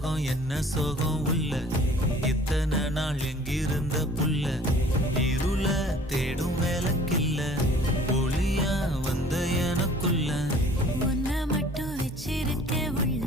சோகம் என்ன சோகம் உள்ள இத்தனை நாள் எங்கிருந்த புல்ல இருள தேடும் வேலைக்கில்ல ஒளியா வந்த எனக்குள்ள உன்னை மட்டும் வச்சிருக்க உள்ள